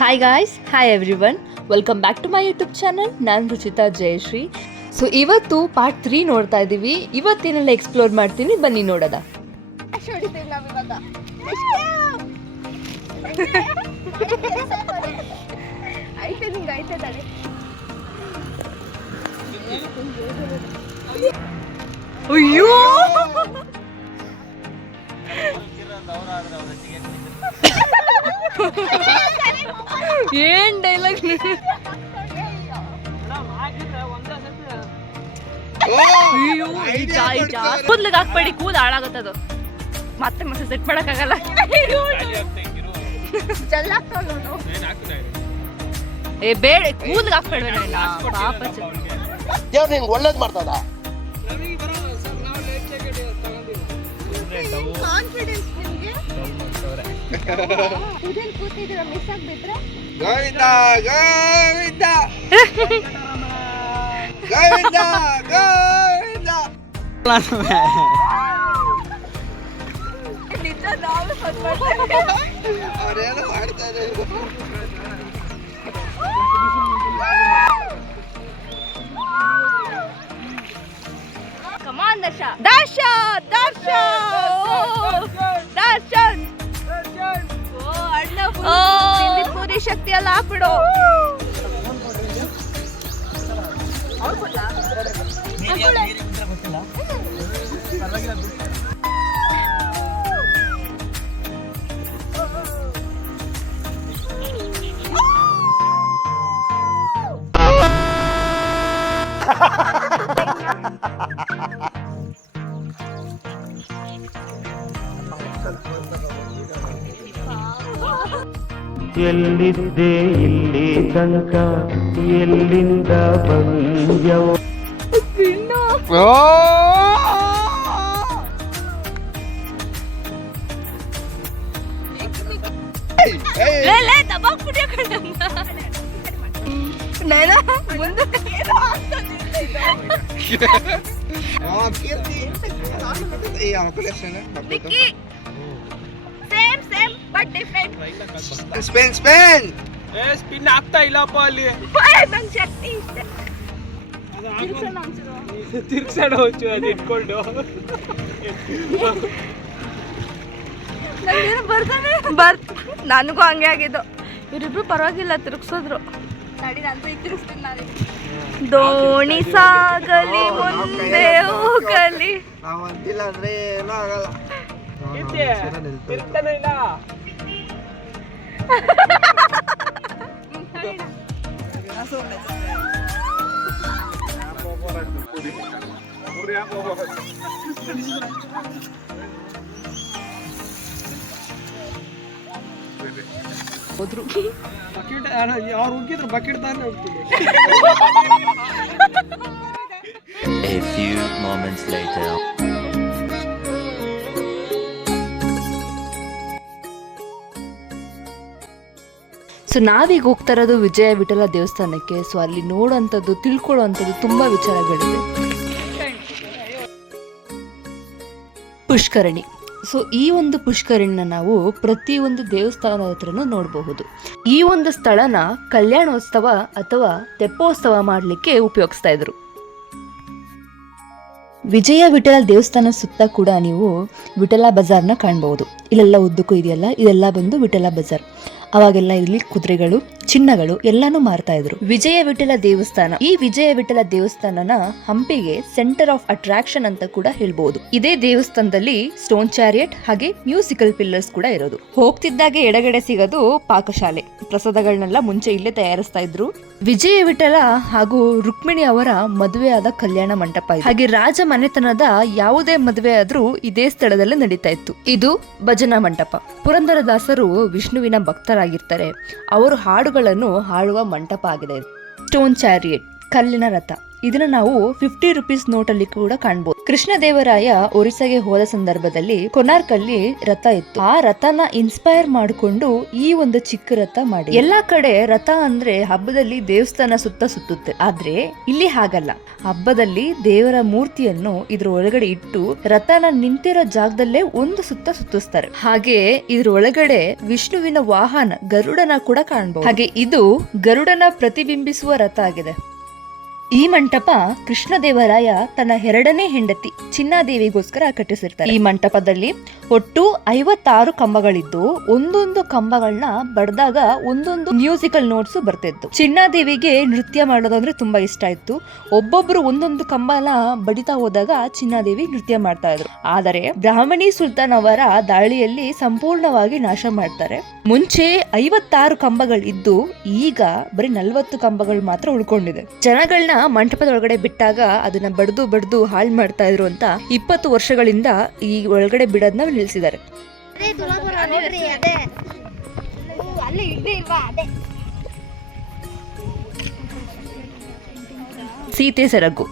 Hi guys, hi everyone, welcome back to my YouTube channel. ನಾನು Ruchita Jayashree. So ಇವತ್ತು part 3 ನೋಡ್ತಾ ಇದ್ದೀವಿ. ಇವತ್ತೇನೆಲ್ಲ ಎಕ್ಸ್ಪ್ಲೋರ್ ಮಾಡ್ತೀನಿ, ಬನ್ನಿ ನೋಡೋದ. ಅಯ್ಯೋ ಏನ್ ಡೈಲಾಗ್ ಕೂದ್ಲಿಗೆ ಹಾಕ್ಬೇಡಿ, ಕೂದ್ ಹಾಳಾಗತ್ತದು. ಮತ್ತೆ ಮತ್ತೆ ಸೆಟ್ ಮಾಡಕ್ಕಾಗಲ್ಲ. ಏ ಬೇಡ, ಕೂದ್ಲಿಗೆ ಹಾಕ್ಬೇಡ ಪಾಪ. ಒಳ್ಳೇದ್ ಮಾಡ್ತದ. ಗೋವಿಂದ ಗೋವಿಂದ ಗೋವಿಂದ ಗೋವಿಂದ. ಅವರೇನೋ ಮಾಡ್ತಾರೆ. ಕಮಾನ್ ದರ್ಶನ್, ದರ್ಶನ್ ದರ್ಶನ್ ದರ್ಶನ್. ಪೂರಿ ಶಕ್ತಿ ಎಲ್ಲ ಹಾಕ್ಬಿಡು. ಎಲ್ಲಿದ್ದೆ ಇಲ್ಲಿ ತನಕ, ಎಲ್ಲಿಂದ ಬಂದ್ಯೋ. ಸ್ಪೇನ್ ಸ್ಪೇನ್ ಸ್ಪಿನ್ ಆಗ್ತಾ ಇಲ್ಲಪ್ಪ ಅಲ್ಲಿ. ತಿರ್ಗ್ಸೋಣ ಹೋಚು ಅದು ಇಟ್ಕೊಂಡು. ನನಗೂ ಹಂಗೆ ಆಗಿದ್ದು. ಇವರಿಬ್ರು ಪರವಾಗಿಲ್ಲ, ತಿರುಗ್ಸೋದ್ರು. ದೋಣಿ ಸಾಗಲಿ ಮುಂದೆ ಹೋಗಲಿ. ನಾವಂತಿಲ್ಲ ಅಂದ್ರೆ ಏನೂ ಆಗಲ್ಲ. ತಿರ್ಗ್ತಾನೆ ಇಲ್ಲ. ಹೋದ್ರು. ಬಕೆಟ್ ಅವ್ರು ಉಗ್ಗಿದ್ರು, ಬಕೆಟ್ ತಾನೇ ಹೋಗ್ತಿದ್ರು. A few moments later. So ನಾವೀಗ ಹೋಗ್ತಾ ಇರೋದು ವಿಜಯ ವಿಠಲ ದೇವಸ್ಥಾನಕ್ಕೆ. ಸೊ ಅಲ್ಲಿ ನೋಡೋಂಥದ್ದು, ತಿಳ್ಕೊಳ್ಳೋವಂಥದ್ದು ತುಂಬಾ ವಿಚಾರಗಳಿದೆ. ಪುಷ್ಕರಣಿ. ಸೊ ಈ ಒಂದು ಪುಷ್ಕರಣಿನ ನಾವು ಪ್ರತಿಯೊಂದು ದೇವಸ್ಥಾನದ ಹತ್ರನೂ ನೋಡಬಹುದು. ಈ ಒಂದು ಸ್ಥಳನ ಕಲ್ಯಾಣೋತ್ಸವ ಅಥವಾ ತೆಪ್ಪೋತ್ಸವ ಮಾಡಲಿಕ್ಕೆ ಉಪಯೋಗಿಸ್ತಾ ಇದ್ರು. ವಿಜಯ ವಿಠಲ ದೇವಸ್ಥಾನ ಸುತ್ತ ಕೂಡ ನೀವು ವಿಠಲ ಬಜಾರ್ನ ಕಾಣಬಹುದು. ಇಲ್ಲೆಲ್ಲ ಉದ್ದಕ್ಕೂ ಇದೆಯಲ್ಲ, ಇದೆಲ್ಲ ಬಂದು ವಿಠಲ ಬಜಾರ್. ಅವಾಗೆಲ್ಲ ಇಲ್ಲಿ ಕುದುರೆಗಳು, ಚಿನ್ನಗಳು ಎಲ್ಲಾನು ಮಾರ್ತಾ ಇದ್ರು. ವಿಜಯ ವಿಠಲ ದೇವಸ್ಥಾನ, ಈ ವಿಜಯ ವಿಠಲ ದೇವಸ್ಥಾನನ ಹಂಪಿಗೆ ಸೆಂಟರ್ ಆಫ್ ಅಟ್ರಾಕ್ಷನ್ ಅಂತ ಕೂಡ ಹೇಳ್ಬಹುದು. ಇದೇ ದೇವಸ್ಥಾನದಲ್ಲಿ ಸ್ಟೋನ್ ಚಾರಿಯಟ್ ಹಾಗೆ ಮ್ಯೂಸಿಕಲ್ ಪಿಲ್ಲರ್ಸ್ ಕೂಡ ಇರೋದು. ಹೋಗ್ತಿದ್ದಾಗೆ ಎಡಗಡೆ ಸಿಗೋದು ಪಾಕಶಾಲೆ. ಪ್ರಸಾದಗಳನ್ನೆಲ್ಲ ಮುಂಚೆ ಇಲ್ಲೇ ತಯಾರಿಸ್ತಾ ಇದ್ರು. ವಿಜಯ ವಿಠಲ ಹಾಗೂ ರುಕ್ಮಿಣಿ ಅವರ ಮದುವೆಯಾದ ಕಲ್ಯಾಣ ಮಂಟಪ ಇದೆ. ಹಾಗೆ ರಾಜ ಮನೆತನದ ಯಾವುದೇ ಮದುವೆ ಆದ್ರೂ ಇದೇ ಸ್ಥಳದಲ್ಲಿ ನಡೀತಾ ಇತ್ತು. ಇದು ಭಜನಾ ಮಂಟಪ. ಪುರಂದರದಾಸರು ವಿಷ್ಣುವಿನ ಭಕ್ತರಾಗಿರ್ತಾರೆ. ಅವರು ಹಾಡುಗಳನ್ನು ಹಾಡುವ ಮಂಟಪ ಆಗಿದೆ. ಸ್ಟೋನ್ ಚಾರಿಯಟ್, ಕಲ್ಲಿನ ರಥ. ಇದನ್ನ ನಾವು 50 ರೂಪೀಸ್ ನೋಟಲ್ಲಿ ಕೂಡ ಕಾಣ್ಬೋದು. ಕೃಷ್ಣದೇವರಾಯ ಒರಿಸ್ಸಾಗೆ ಹೋದ ಸಂದರ್ಭದಲ್ಲಿ ಕೊನಾರ್ಕ್ ಅಲ್ಲಿ ರಥ ಇತ್ತು. ಆ ರಥನ ಇನ್ಸ್ಪೈರ್ ಮಾಡಿಕೊಂಡು ಈ ಒಂದು ಚಿಕ್ಕ ರಥ ಮಾಡಿ. ಎಲ್ಲಾ ಕಡೆ ರಥ ಅಂದ್ರೆ ಹಬ್ಬದಲ್ಲಿ ದೇವಸ್ಥಾನ ಸುತ್ತುತ್ತೆ, ಆದ್ರೆ ಇಲ್ಲಿ ಹಾಗಲ್ಲ. ಹಬ್ಬದಲ್ಲಿ ದೇವರ ಮೂರ್ತಿಯನ್ನು ಇದ್ರ ಒಳಗಡೆ ಇಟ್ಟು ರಥನ ನಿಂತಿರೋ ಜಾಗದಲ್ಲೇ ಒಂದು ಸುತ್ತಿಸ್ತಾರೆ. ಹಾಗೆ ಇದ್ರ ಒಳಗಡೆ ವಿಷ್ಣುವಿನ ವಾಹನ ಗರುಡನ ಕೂಡ ಕಾಣಬಹುದು. ಹಾಗೆ ಇದು ಗರುಡನ ಪ್ರತಿಬಿಂಬಿಸುವ ರಥ ಆಗಿದೆ. ಈ ಮಂಟಪ ಕೃಷ್ಣದೇವರಾಯ ತನ್ನ 2ನೇ ಹೆಂಡತಿ ಚಿನ್ನಾದೇವಿಗೋಸ್ಕರ ಕಟ್ಟಿಸಿರ್ತಾರೆ. ಈ ಮಂಟಪದಲ್ಲಿ ಒಟ್ಟು 56 ಕಂಬಗಳಿದ್ದು ಒಂದೊಂದು ಕಂಬಗಳನ್ನ ಬಡ್ದಾಗ ಒಂದೊಂದು ಮ್ಯೂಸಿಕಲ್ ನೋಟ್ಸ್ ಬರ್ತಿತ್ತು. ಚಿನ್ನಾದೇವಿಗೆ ನೃತ್ಯ ಮಾಡೋದಂದ್ರೆ ತುಂಬಾ ಇಷ್ಟ ಇತ್ತು. ಒಬ್ಬೊಬ್ರು ಒಂದೊಂದು ಕಂಬನ ಬಡಿತಾ ಹೋದಾಗ ಚಿನ್ನಾದೇವಿ ನೃತ್ಯ ಮಾಡ್ತಾ ಇದ್ರು. ಆದರೆ ಬ್ರಾಹ್ಮಣಿ ಸುಲ್ತಾನ್ ಅವರ ದಾಳಿಯಲ್ಲಿ ಸಂಪೂರ್ಣವಾಗಿ ನಾಶ ಮಾಡ್ತಾರೆ. ಮುಂಚೆ 56 ಕಂಬಗಳಿದ್ದು ಈಗ ಬರೀ 40 ಕಂಬಗಳು ಮಾತ್ರ ಉಳ್ಕೊಂಡಿದೆ. ಜನಗಳನ್ನ ಮಂಟಪದ ಒಳಗಡೆ ಬಿಟ್ಟಾಗ ಅದನ್ನ ಬಡ್ದು ಹಾಳು ಮಾಡ್ತಾ ಇದ್ರು ಅಂತ 20 ವರ್ಷಗಳಿಂದ ಈ ಒಳಗಡೆ ಬಿಡೋದನ್ನ ನಿಲ್ಸಿದ್ದಾರೆ. ಸೀತೆ ಸೆರಗು.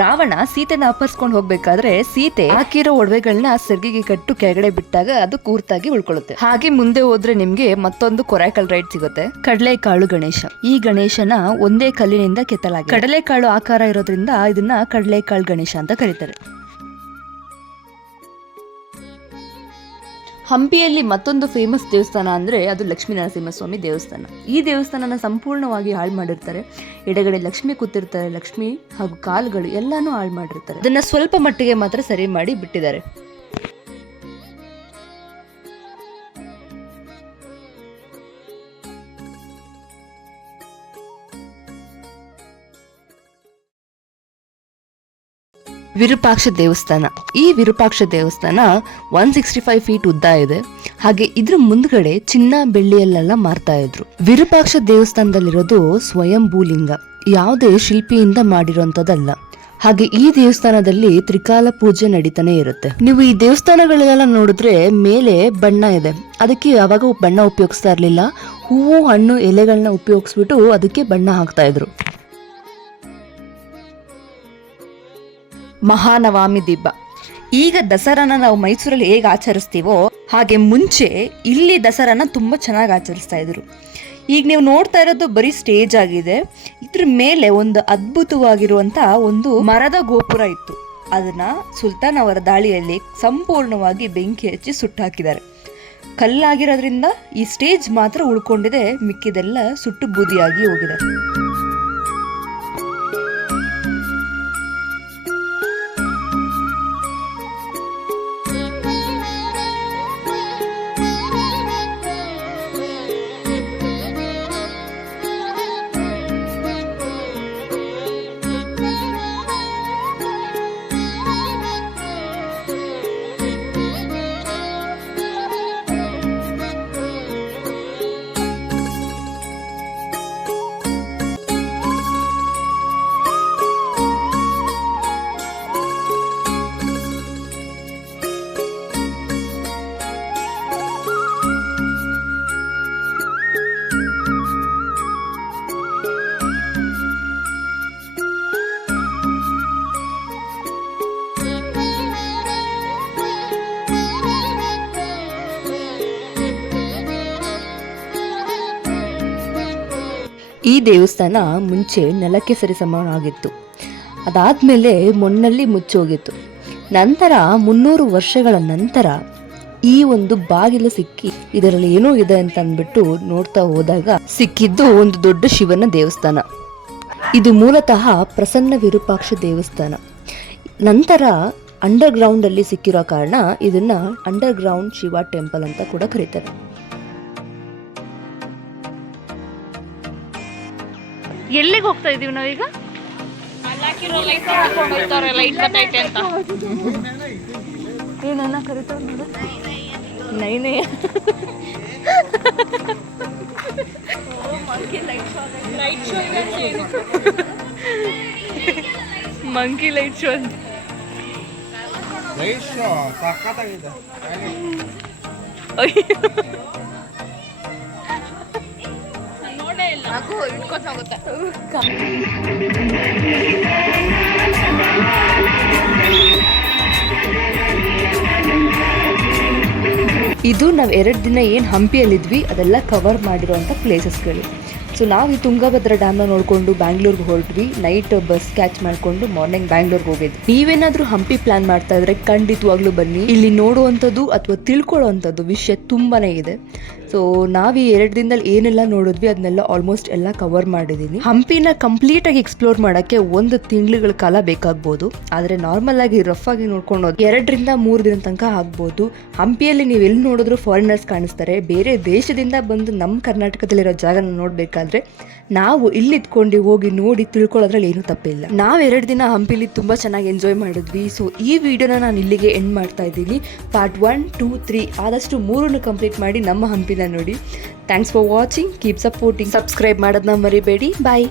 ರಾವಣ ಸೀತೆನ ಅಪಹರಿಸ್ಕೊಂಡು ಹೋಗ್ಬೇಕಾದ್ರೆ ಸೀತೆ ಹಾಕಿರೋ ಒಡವೆಗಳನ್ನ ಸೆರಗಿಗೆ ಕಟ್ಟು ಕೆಳಗಡೆ ಬಿಟ್ಟಾಗ ಅದು ಕೂರ್ತಾಗಿ ಉಳ್ಕೊಳ್ಳುತ್ತೆ. ಹಾಗೆ ಮುಂದೆ ಹೋದ್ರೆ ನಿಮ್ಗೆ ಮತ್ತೊಂದು ಕೊರೈಕಲ್ ರೈಡ್ ಸಿಗುತ್ತೆ. ಕಡಲೆಕಾಳು ಗಣೇಶ. ಈ ಗಣೇಶನ ಒಂದೇ ಕಲ್ಲಿನಿಂದ ಕೆತ್ತಲಾಗಿದೆ. ಕಡಲೆಕಾಳು ಆಕಾರ ಇರೋದ್ರಿಂದ ಇದನ್ನ ಕಡಲೆಕಾಳು ಗಣೇಶ ಅಂತ ಕರೀತಾರೆ. ಹಂಪಿಯಲ್ಲಿ ಮತ್ತೊಂದು ಫೇಮಸ್ ದೇವಸ್ಥಾನ ಅಂದ್ರೆ ಅದು ಲಕ್ಷ್ಮೀ ನರಸಿಂಹಸ್ವಾಮಿ ದೇವಸ್ಥಾನ. ಈ ದೇವಸ್ಥಾನನ ಸಂಪೂರ್ಣವಾಗಿ ಹಾಳು ಮಾಡಿರ್ತಾರೆ. ಎಡಗಡೆ ಲಕ್ಷ್ಮಿ ಕೂತಿರ್ತಾರೆ, ಲಕ್ಷ್ಮಿ ಹಾಗೂ ಕಾಲುಗಳು ಎಲ್ಲಾನು ಹಾಳು ಮಾಡಿರ್ತಾರೆ. ಅದನ್ನ ಸ್ವಲ್ಪ ಮಟ್ಟಿಗೆ ಮಾತ್ರ ಸರಿ ಮಾಡಿ ಬಿಟ್ಟಿದ್ದಾರೆ. ವಿರೂಪಾಕ್ಷ ದೇವಸ್ಥಾನ. ಈ ವಿರೂಪಾಕ್ಷ ದೇವಸ್ಥಾನ 165 ಫೀಟ್ ಉದ್ದ ಇದೆ. ಹಾಗೆ ಇದ್ರ ಮುಂದ್ಗಡೆ ಚಿನ್ನ ಬೆಳ್ಳಿಯಲ್ಲೆಲ್ಲ ಮಾರ್ತಾ ಇದ್ರು. ವಿರೂಪಾಕ್ಷ ದೇವಸ್ಥಾನದಲ್ಲಿರೋದು ಸ್ವಯಂಭೂಲಿಂಗ, ಯಾವುದೇ ಶಿಲ್ಪಿಯಿಂದ ಮಾಡಿರೋಂಥದ್ದಲ್ಲ. ಹಾಗೆ ಈ ದೇವಸ್ಥಾನದಲ್ಲಿ ತ್ರಿಕಾಲ ಪೂಜೆ ನಡೀತಾನೆ ಇರುತ್ತೆ. ನೀವು ಈ ದೇವಸ್ಥಾನಗಳೆಲ್ಲ ನೋಡಿದ್ರೆ ಮೇಲೆ ಬಣ್ಣ ಇದೆ, ಅದಕ್ಕೆ ಯಾವಾಗ ಬಣ್ಣ ಉಪಯೋಗಿಸ್ತಾ ಇರ್ಲಿಲ್ಲ. ಹೂವು ಹಣ್ಣು ಎಲೆಗಳನ್ನ ಉಪಯೋಗಿಸ್ಬಿಟ್ಟು ಅದಕ್ಕೆ ಬಣ್ಣ ಹಾಕ್ತಾ ಇದ್ರು. ಮಹಾನವಮಿ ದಿಬ್ಬ. ಈಗ ದಸರಾನ ನಾವು ಮೈಸೂರಲ್ಲಿ ಹೇಗೆ ಆಚರಿಸ್ತೀವೋ ಹಾಗೆ ಮುಂಚೆ ಇಲ್ಲಿ ದಸರಾನ ತುಂಬಾ ಚೆನ್ನಾಗಿ ಆಚರಿಸ್ತಾ ಇದ್ರು. ಈಗ ನೀವು ನೋಡ್ತಾ ಇರೋದು ಬರೀ ಸ್ಟೇಜ್ ಆಗಿದೆ. ಇದ್ರ ಮೇಲೆ ಒಂದು ಅದ್ಭುತವಾಗಿರುವಂತ ಒಂದು ಮರದ ಗೋಪುರ ಇತ್ತು. ಅದನ್ನ ಸುಲ್ತಾನ್ ಅವರ ದಾಳಿಯಲ್ಲಿ ಸಂಪೂರ್ಣವಾಗಿ ಬೆಂಕಿ ಹಚ್ಚಿ ಸುಟ್ಟಾಕಿದ್ದಾರೆ. ಕಲ್ಲಾಗಿರೋದ್ರಿಂದ ಈ ಸ್ಟೇಜ್ ಮಾತ್ರ ಉಳ್ಕೊಂಡಿದೆ, ಮಿಕ್ಕಿದೆಲ್ಲ ಸುಟ್ಟು ಬೂದಿಯಾಗಿ ಹೋಗಿದೆ. ಈ ದೇವಸ್ಥಾನ ಮುಂಚೆ ನೆಲಕ್ಕೆ ಸರಿಸಮವಾಗಿತ್ತು. ಅದಾದ್ಮೇಲೆ ಮಣ್ಣಲ್ಲಿ ಮುಚ್ಚೋಗಿತ್ತು. ನಂತರ 300 ವರ್ಷಗಳ ನಂತರ ಈ ಒಂದು ಬಾಗಿಲು ಸಿಕ್ಕಿ ಇದರಲ್ಲಿ ಏನೋ ಇದೆ ಅಂತ ಅಂದ್ಬಿಟ್ಟು ನೋಡ್ತಾ ಹೋದಾಗ ಸಿಕ್ಕಿದ್ದು ಒಂದು ದೊಡ್ಡ ಶಿವನ ದೇವಸ್ಥಾನ. ಇದು ಮೂಲತಃ ಪ್ರಸನ್ನ ವಿರೂಪಾಕ್ಷ ದೇವಸ್ಥಾನ. ನಂತರ ಅಂಡರ್ ಗ್ರೌಂಡ್ ಅಲ್ಲಿ ಸಿಕ್ಕಿರೋ ಕಾರಣ ಇದನ್ನ ಅಂಡರ್ ಗ್ರೌಂಡ್ ಶಿವ ಟೆಂಪಲ್ ಅಂತ ಕೂಡ ಕರೀತಾರೆ. ಎಲ್ಲಿಗೆ ಹೋಗ್ತಾ ಇದೀವಿ ನಾವೀಗ? ಏನನ್ನ ಕರೀತಾರ ನೋಡು, ನೈನೇ ಮಂಕಿ ಲೈಟ್ ಶೋ ಅಂತ. ನೋಡೇ ಇಲ್ಲ. ಇದು ನಾವು 2 ದಿನ ಏನು ಹಂಪಿಯಲ್ಲಿದ್ವಿ ಅದೆಲ್ಲ ಕವರ್ ಮಾಡಿರೋಂಥ ಪ್ಲೇಸಸ್ಗಳು. ಸೊ ನಾವು ಈ ತುಂಗಭದ್ರಾ ಡ್ಯಾಮ್ನ ನೋಡಿಕೊಂಡು ಬ್ಯಾಂಗ್ಳೂರ್ಗೆ ಹೊರಟ್ವಿ. ನೈಟ್ ಬಸ್ ಕ್ಯಾಚ್ ಮಾಡಿಕೊಂಡು ಮಾರ್ನಿಂಗ್ ಬ್ಯಾಂಗ್ಳೂರ್ಗೆ ಹೋಗಿದ್ವಿ. ನೀವೇನಾದರೂ ಹಂಪಿ ಪ್ಲಾನ್ ಮಾಡ್ತಾ ಇದ್ರೆ ಖಂಡಿತವಾಗ್ಲೂ ಬನ್ನಿ. ಇಲ್ಲಿ ನೋಡುವಂಥದ್ದು ಅಥವಾ ತಿಳ್ಕೊಳ್ಳೋವಂಥದ್ದು ವಿಷಯ ತುಂಬಾ ಇದೆ. ಸೊ ನಾವು ಈ 2 ದಿನದಲ್ಲಿ ಏನೆಲ್ಲ ನೋಡಿದ್ವಿ ಅದನ್ನೆಲ್ಲ ಆಲ್ಮೋಸ್ಟ್ ಎಲ್ಲ ಕವರ್ ಮಾಡಿದ್ದೀನಿ. ಹಂಪಿನ ಕಂಪ್ಲೀಟಾಗಿ ಎಕ್ಸ್ಪ್ಲೋರ್ ಮಾಡೋಕ್ಕೆ 1 ತಿಂಗಳ ಕಾಲ ಬೇಕಾಗ್ಬೋದು. ಆದರೆ ನಾರ್ಮಲ್ ಆಗಿ ರಫ್ ಆಗಿ ನೋಡ್ಕೊಂಡು 2 ರಿಂದ 3 ದಿನ ತನಕ ಆಗ್ಬೋದು. ಹಂಪಿಯಲ್ಲಿ ನೀವು ಎಲ್ಲಿ ನೋಡಿದ್ರು ಫಾರಿನರ್ಸ್ ಕಾಣಿಸ್ತಾರೆ. ಬೇರೆ ದೇಶದಿಂದ ಬಂದು ನಮ್ಮ ಕರ್ನಾಟಕದಲ್ಲಿರೋ ಜಾಗನ ನೋಡಬೇಕಾದ್ರೆ ನಾವು ಇಲ್ಲಿದ್ಕೊಂಡು ಹೋಗಿ ನೋಡಿ ತಿಳ್ಕೊಳ್ಳೋದ್ರಲ್ಲಿ ಏನೂ ತಪ್ಪಿಲ್ಲ. ನಾವು 2 ದಿನ ಹಂಪಿಲಿ ತುಂಬ ಚೆನ್ನಾಗಿ ಎಂಜಾಯ್ ಮಾಡಿದ್ವಿ. ಸೊ ಈ ವಿಡಿಯೋನ ನಾನು ಇಲ್ಲಿಗೆ ಎಂಡ್ ಮಾಡ್ತಾ ಇದ್ದೀನಿ. ಪಾರ್ಟ್ 1, 2, 3 ಆದಷ್ಟು 3 ಕಂಪ್ಲೀಟ್ ಮಾಡಿ ನಮ್ಮ ಹಂಪಿನ ನೋಡಿ. Thanks for watching. Keep supporting. Subscribe ಮಾಡೋದನ್ನ ಮರಿಬೇಡಿ. ಬಾಯ್.